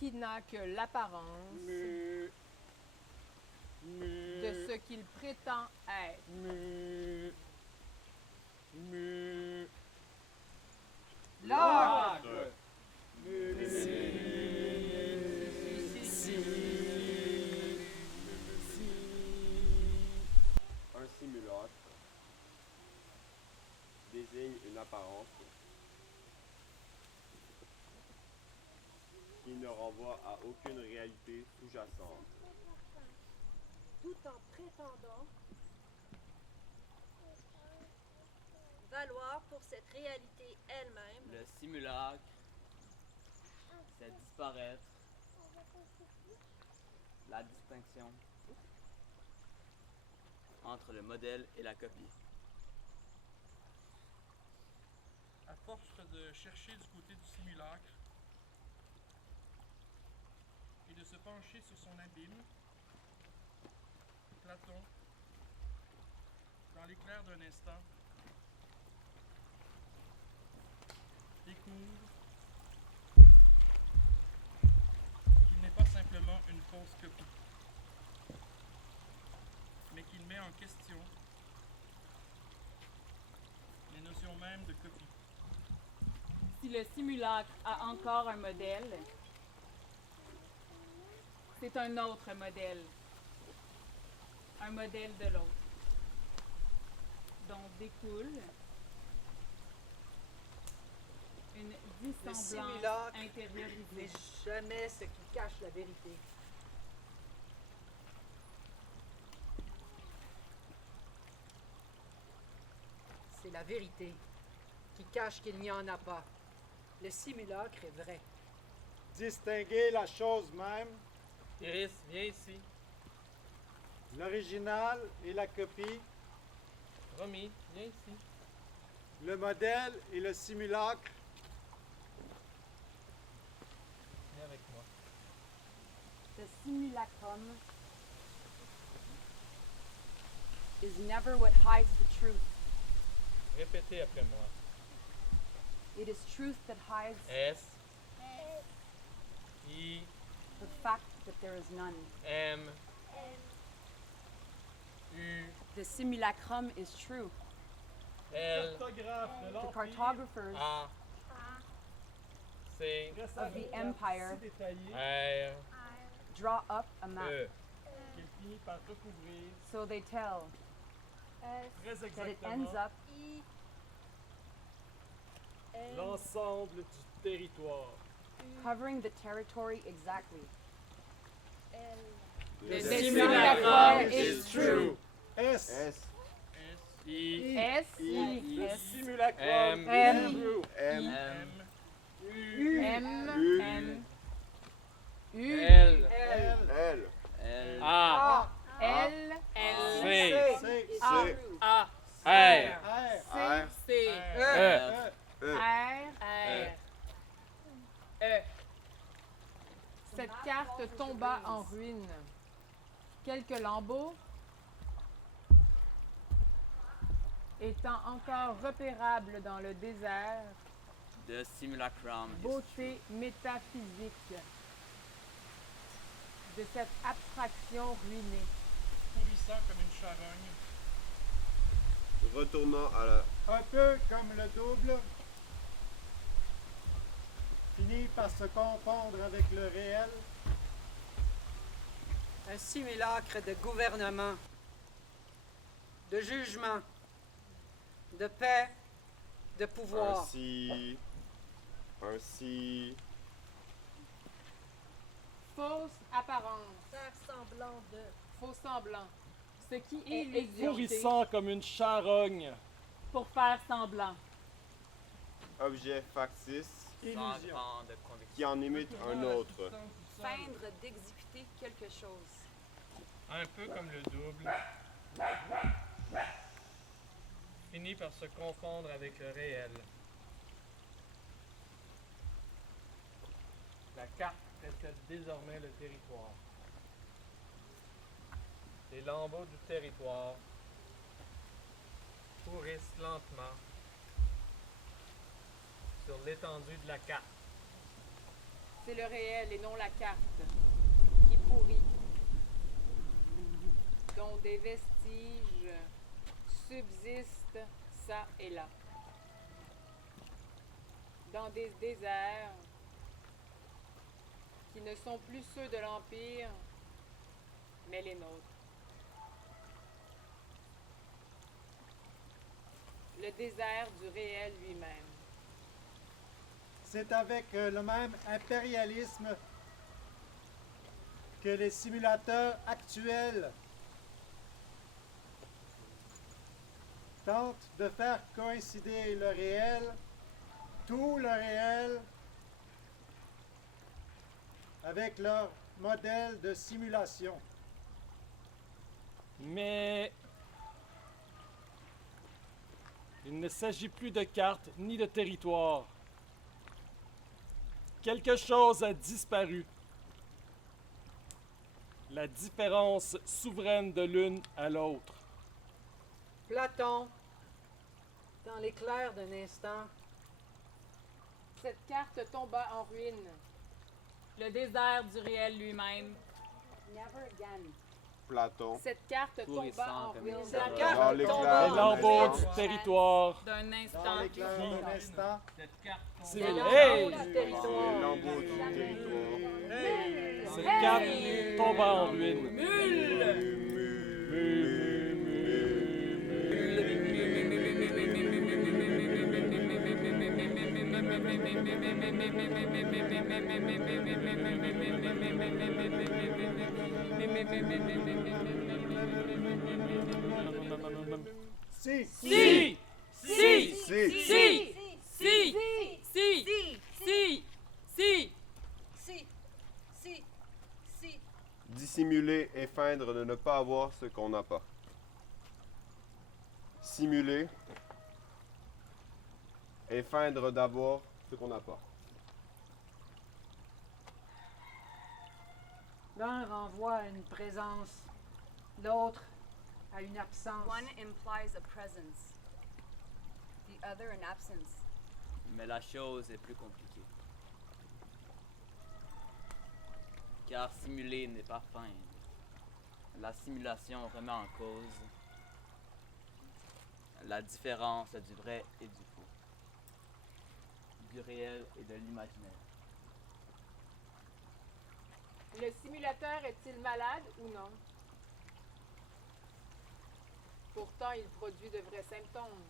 qui n'a que l'apparence de ce qu'il prétend être. L'âtre. Un simulacre désigne une apparence qui ne renvoie à aucune réalité sous-jacente. Tout en prétendant valoir pour cette réalité elle-même Le simulacre, c'est disparaître. La distinction entre le modèle et la copie. À force de chercher du côté du simulacre et de se pencher sur son abîme, Platon, dans l'éclair d'un instant, découvre qu'il n'est pas simplement une fausse copie, mais qu'il met en question les notions mêmes de copie. Si le simulacre a encore un modèle, c'est un autre modèle. Un modèle de l'autre. Dont découle une dissemblance simulacre intériorisée. n'est jamais ce qui cache la vérité. C'est la vérité qui cache qu'il n'y en a pas. Le simulacre est vrai. Distinguer la chose même, Iris, viens ici. l'original et la copie, Romy, viens ici. le modèle et le simulacre, Viens avec moi. The simulacrum is never what hides the truth. Répétez après moi. It is truth that hides S I the fact that there is none. M U The simulacrum is true. L cartographe de The l'Empire cartographers A C of the empire si détaillé R draw up a map. E. qu'il finit par recouvrir So they tell très that it ends exactement up l'ensemble du territoire. covering the territory exactly. Le simulacrum is true. S. S, I S-I-S Simulacrum. M M, M M U L L, L A L C C. C, A R R, C E. R E. E. Cette carte tomba en ruine. Quelques lambeaux étant encore repérables dans le désert, de simulacrum. beauté métaphysique de cette abstraction ruinée. Pourrissant comme une charogne, retournant à la Un peu comme le double, finit par se confondre avec le réel, Un simulacre de gouvernement, de jugement, de paix, de pouvoir. ainsi, Fausse apparence, Faire semblant de. faux semblant, ce qui est l'illusion pourrissant comme une charogne, pour faire semblant. objet factice Sans illusion. grande conviction. qui en imite un autre. Feindre d'exécuter quelque chose. Un peu comme le double, finit par se confondre avec le réel. La carte précède désormais le territoire. Les lambeaux du territoire pourrissent lentement sur l'étendue de la carte. C'est le réel et non la carte qui pourrit, dont des vestiges subsistent ça et là. Dans des déserts qui ne sont plus ceux de l'Empire, mais les nôtres. Le désert du réel lui-même. C'est avec le même impérialisme que les simulateurs actuels tentent de faire coïncider le réel, tout le réel, avec leur modèle de simulation. Mais il ne s'agit plus de cartes ni de territoire. Quelque chose a disparu. La différence souveraine de l'une à l'autre. Platon, dans l'éclair d'un instant, Cette carte tomba en ruine. Le désert du réel lui-même. Never again. Platon. Cette carte tomba Pourrissant en comme ruine. une la savane. carte Dans l'éclair tomba d'un Les lambeaux instant. du territoire. D'un Dans instant. l'éclair d'un instant, Cette carte tombe. C'est les hey! lambeaux du territoire. Les lambeaux du territoire. Cette carte tomba en ruine. si, Si! Si! Si. Si! Si! Si! Si! Si! Dissimuler et feindre de ne pas avoir ce qu'on n'a pas. Simuler et feindre d'avoir ce qu'on n'a pas. L'un renvoie à une présence, l'autre à une absence. One implies a presence, the other an absence. Mais la chose est plus compliquée. Car simuler n'est pas feindre. La simulation remet en cause la différence du vrai et du faux, du réel et de l'imaginaire. Le simulateur est-il malade ou non? Pourtant, il produit de vrais symptômes.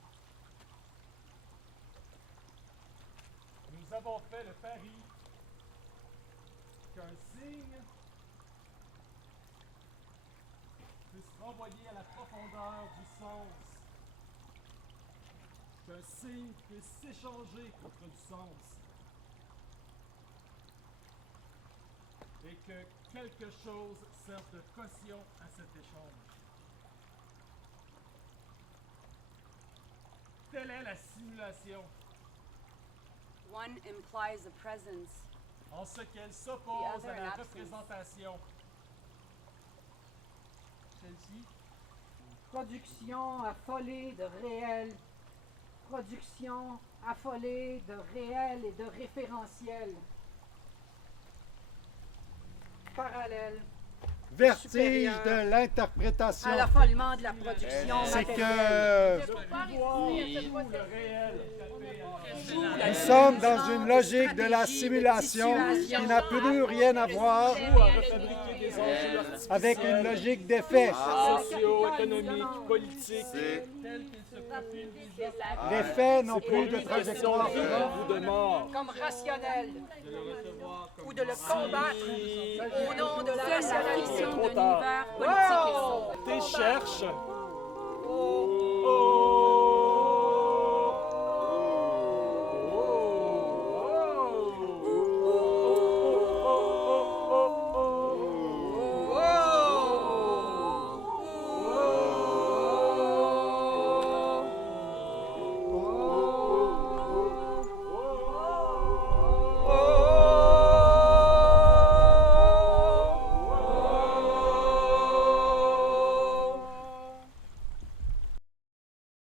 Nous avons fait le pari qu'un signe puisse renvoyer à la profondeur du sens. Qu'un signe puisse s'échanger contre du sens. Et que quelque chose serve de caution à cet échange. Telle est la simulation, One implies a presence, en ce qu'elle s'oppose The other à la an absence. représentation. Celle-ci, Production affolée de réel. Production affolée de réel et de référentiel. Parallèle vertige supérieur de l'interprétation. à l'affolement de la production C'est matérielle. que faut pas réussir à se le réel. nous sommes dans une logique de la simulation qui n'a plus rien à voir Ou à refabriquer des enjeux artificiels, avec une logique d'effet. socio-économiques, politiques, C'est Tel qu'il se profile du geste Les faits n'ont plus de question trajectoire. de vie ou de mort. Comme rationnel de le recevoir comme ou de le combattre au nom de la Seule la rationalité. fiction Trop d'un tard. univers politique et sombre. Tes cherches Oh,